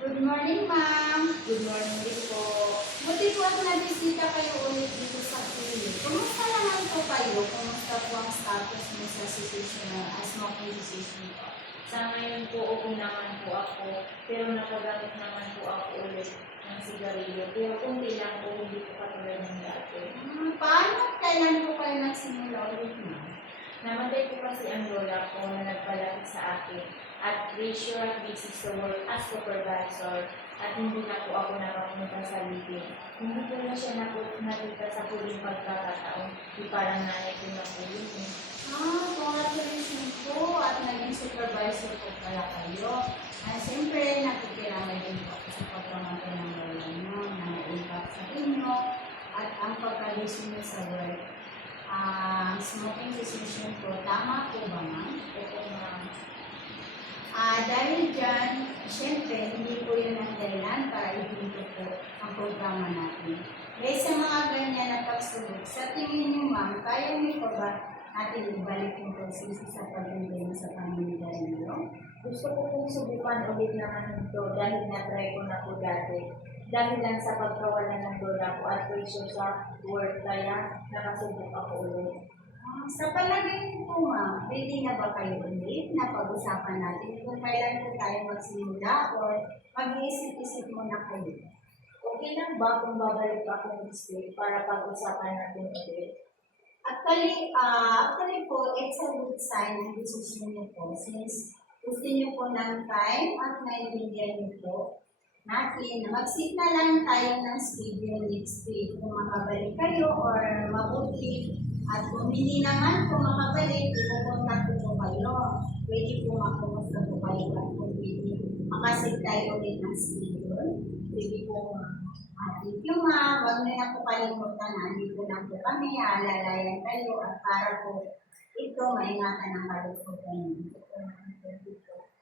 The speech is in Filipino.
Good morning, ma'am. Good morning din po. Buti po at nabisita kayo ulit dito sa clinic. Kumusta naman po kayo? Kumusta po ang status mo sa smoking cessation po? Sa ngayon po, okay naman po ako. Pero nakagamit naman po ako ulit ng sigarilyo. Pero kunti lang po, hindi po katulad ng dati. Paano at kailan po kayo nagsimula ulit, ma'am? Namatay po kasi ang lola ko na nagpalapit sa akin at ratio at basis to work as supervisor at hindi na po ako nakapunta sa living. Hindi ko na siya nakita sa huling pagkakataon. Di parang nanay ko na po yun eh. Congratulations po at naging supervisor po pala kayo. Siyempre, nakikilala din po sa pagkamatay ng lola nyo na na-impact sa inyo at ang pagkalisyon nyo sa work. Smoking cessation po, tama po ba, ma'am? Opo, ma'am. Dahil dyan, siyempre, hindi po yun ang dahilan para ihinto po ang programa natin. Dahil sa mga ganyan na pagsubok, sa tingin niyo, ma'am, kaya niyo pa ba natin ibalik yung prosesi sa pag-ibig sa pamilya ninyo? Gusto ko pong subukan ulit naman ito dahil na-try ko na po dati. Dahil lang sa pagkawala ng lola ko at pressure sa work, kaya nakasubok ako ulit. Sa palagay ko po, ma'am, ready na ba kayo ulit na pag-usapan natin kung kailan po tayo magsimula or mag-iisip-isip muna kayo? Okay lang ba kung babalik ako ng state para pag-usapan natin ulit? Actually po, it's a good sign ng decision niyo po since gusto niyo po ng time at naiintindihan niyo po natin na mag-sit na lang tayo ng schedule next week kung makabalik kayo or mabuti at kung hindi naman kung makabalik, ipupunta ko po kayo. Pwede po makumusta po kayo at kung pwede makasit tayo ulit ng schedule. Pwede po thank you, ma'am. Huwag niyo na po kalimutan na dito na po kami, alalayan kayo at para po ito maingatan ang kalusugan niyo.